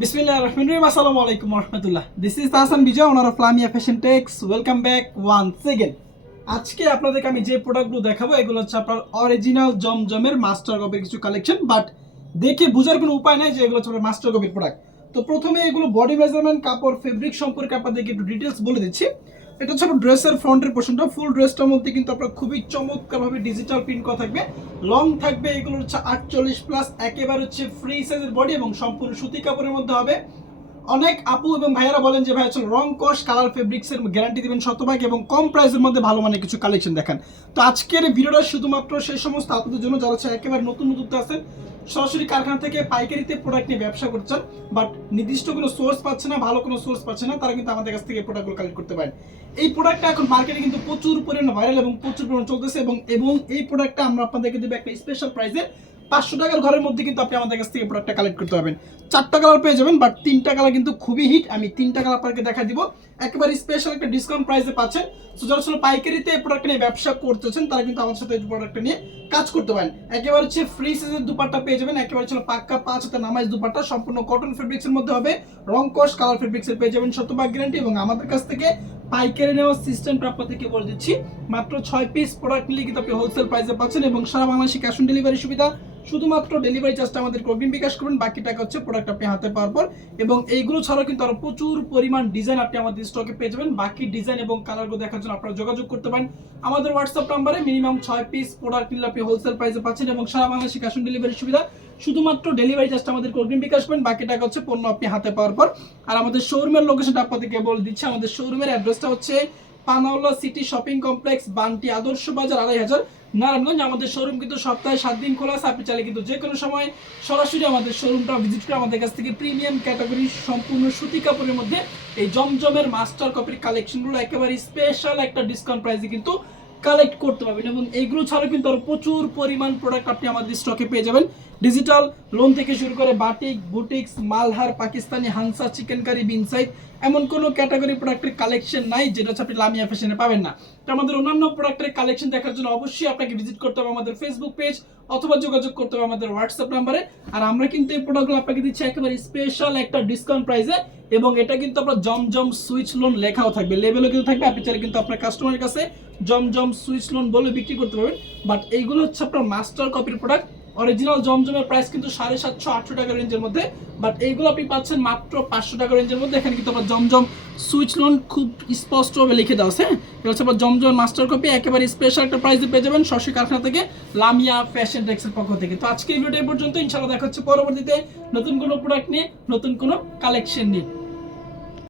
Bismillahirrahmanirrahim. Assalamu alaikum warahmatullah. This is Tahsan Bijay, owner of Lamia Fashion Techs. Welcome back once again. আজকে আপনাদেরকে আমি যে প্রোডাক্টগুলো দেখাবো এগুলো হচ্ছে আপনার অরিজিনাল জমজমের মাস্টার কপির কিছু কালেকশন, বাট দেখে বোঝার কোনো উপায় নাই যে এগুলো হচ্ছে আপনার মাস্টার কপির প্রোডাক্ট। তো প্রথমে এগুলো বডি মেজারমেন্ট, কাপড়, ফেব্রিক সম্পর্কে আপনাদেরকে একটু ডিটেলস বলে দিচ্ছি। এটা হচ্ছে আপনার ড্রেসের ফ্রন্টের পোর্শনটা। ফুল ড্রেসটার মধ্যে কিন্তু আপনার খুবই চমৎকারভাবে ডিজিটাল প্রিন্ট করা থাকবে। লং থাকবে, এগুলো হচ্ছে 48 প্লাস, একেবারে হচ্ছে ফ্রি সাইজের বডি এবং সম্পূর্ণ সুতি কাপড়ের মধ্যে হবে। অনেক আপু এবং ভাইয়ারা বলেন যে ভাই আসলে রং কস কালার ফেব্রিক্সের গ্যারান্টি দিবেন শতভাগ এবং কম প্রাইসের মধ্যে ভালো মানের কিছু কালেকশন দেখান। তো আজকের ভিডিওটা শুধুমাত্র সেই সমস্ত আপুদের জন্য যারা হচ্ছে একেবারে নতুন উদ্যোক্তা আছেন, সরাসরি কারখানা থেকে পাইকারিতে প্রোডাক্ট নিয়ে ব্যবসা করছেন, বাট নির্দিষ্ট কোনো সোর্স পাচ্ছে না, ভালো কোনো সোর্স পাচ্ছে না, তারা কিন্তু আমাদের কাছ থেকে প্রোডাক্টগুলো কালেক্ট করতে পারেন। এই প্রোডাক্টটা এখন মার্কেটে কিন্তু প্রচুর পরিমাণে ভাইরাল এবং প্রচুর পরিমাণে চলতেছে এবং এই প্রোডাক্টটা আমরা আপনাদেরকে দেবো একটা স্পেশাল প্রাইসে। 500 টাকার ঘরের মধ্যে কিন্তু আপনি আমাদের কাছ থেকে প্রোডাক্টটা কালেক্ট করতে পারবেন। 4টা কালার পেয়ে যাবেন, বাট 3টা কালার কিন্তু খুবই হিট। আমি 3টা কালার আপনাকে দেখা দিব, একেবারে স্পেশাল একটা ডিসকাউন্ট প্রাইসে পাচ্ছেন। সো যারা আসলে পাইকারিতে এই প্রোডাক্ট নিয়ে ব্যবসা করতেছেন তারা কিন্তু আমাদের সাথে এই প্রোডাক্টটা নিয়ে কাজ করতে পারেন। একেবারে হচ্ছে ফ্রি সাইজের দুপাট্টা পেয়ে যাবেন, একেবারে ছিল পাক্কা 5 হাতে নামাজ দুপাট্টা, সম্পূর্ণ কটন ফেব্রিক্সের মধ্যে হবে। রং কস কালার ফেব্রিক্সের পেয়ে যাবেন শতভাগ গ্যারান্টি। এবং আমাদের কাছ থেকে পাইকারি নেওয়ার সিস্টেমটা আপনাদেরকে বলে দিচ্ছি, মাত্র 6 পিস প্রোডাক্ট নিলে কিন্তু আপনি হোলসেল প্রাইসে পাচ্ছেন এবং সারা বাংলাদেশে ক্যাশ অন ডেলিভারি সুবিধা। শুধুমাত্র ডেলিভারি চার্জটা আমাদের অগ্রিম বিকাশ করবেন, বাকি টাকা হচ্ছে প্রোডাক্ট আপনি হাতে পাওয়ার পর। এবং এইগুলো ছাড়াও কিন্তু আরো প্রচুর পরিমাণ ডিজাইন আপনি আমাদের স্টকে পেয়ে যাবেন। বাকি ডিজাইন এবং কালারগুলো দেখার জন্য আপনারা যোগাযোগ করতে পারেন আমাদের হোয়াটসঅ্যাপ নাম্বারে। মিনিমাম 6 পিস প্রোডাক্ট নিলে আপনি হোলসেল প্রাইসে পাচ্ছেন এবং সারা বাংলাদেশে ক্যাশ অন ডেলিভারি সুবিধা। শুধুমাত্র ডেলিভারি চার্জটা আমাদের অগ্রিম বিকাশ করবেন, বাকি টাকা হচ্ছে পণ্য আপনি হাতে পাওয়ার পর। আর আমাদের শোরুমের লোকেশনটা আপনাদেরকে বলে দিচ্ছি। আমাদের শোরুমের অ্যাড্রেসটা হচ্ছে Panaulla city shopping complex, Bunty আদর্শ বাজার, 2500 নারায়ণগঞ্জ। আমাদের শোরুম কিন্তু সপ্তাহে 7 দিন খোলা আছে। আপনি চাইলে কিন্তু যে কোনো সময় সরাসরি আমাদের শোরুমটা ভিজিট করে আমাদের কাছ থেকে প্রিমিয়াম ক্যাটাগরি সম্পূর্ণ সুতি কাপড়ের মধ্যে এই জমজমের মাস্টার কপির কালেকশনগুলো একেবারে স্পেশাল একটা ডিসকাউন্ট প্রাইসে কিন্তু কালেক্ট করতে পারবেন। এবং এইগুলো ছাড়া কিন্তু আরো প্রচুর পরিমাণ প্রোডাক্ট আপনি আমাদের স্টকে পেয়ে যাবেন। ডিজিটাল লোন থেকে শুরু করে batik, boutiques, Malhar, Pakistani, হানসা, chicken curry, বিনসাইড, এমন কোনো ক্যাটাগরি প্রোডাক্টের কালেকশন নাই যেটা হচ্ছে আপনি লামিয়া ফ্যাশনে পাবেন না। তো আমাদের অন্যান্য প্রোডাক্টের কালেকশন দেখার জন্য অবশ্যই আপনাকে ভিজিট করতে হবে আমাদের ফেসবুক পেজ অথবা যোগাযোগ করতে হবে আমাদের হোয়াটসঅ্যাপ নাম্বারে। আর আমরা কিন্তু এই প্রোডাক্টগুলো আপনাকে দিচ্ছি একেবারে স্পেশাল একটা ডিসকাউন্ট প্রাইসে। এবং এটা কিন্তু আপনার জমজম সুইচ লোন লেখাও থাকবে, লেভেলও কিন্তু থাকবে। আপনি চাইলে কিন্তু আপনার কাস্টমারের কাছে জমজম সুইচ লোন বলে বিক্রি করতে পারবেন। বাট এইগুলো হচ্ছে আপনার মাস্টার কপির প্রোডাক্ট। অরিজিনাল জমজমের প্রাইস কিন্তু 750-800 টাকা রেঞ্জের মধ্যে, বাট এইগুলো আপনি পাচ্ছেন মাত্র 500 টাকা রেঞ্জের মধ্যে। এখানে কিন্তু আপনার জমজম সুইচ লোন খুব স্পষ্টভাবে লিখে দেওয়া আছে। এটা হচ্ছে আপনার জমজম মাস্টার কপি, একেবারে স্পেশাল একটা প্রাইসে পেয়ে যাবেন সরাসরি কারখানা থেকে লামিয়া ফ্যাশন টেক্সের পক্ষ থেকে। তো আজকে এই ভিডিওটা এই পর্যন্ত। ইনশাআল্লাহ দেখা হচ্ছে পরবর্তীতে নতুন কোনো প্রোডাক্ট নিয়ে, নতুন কোনো কালেকশন নিয়ে।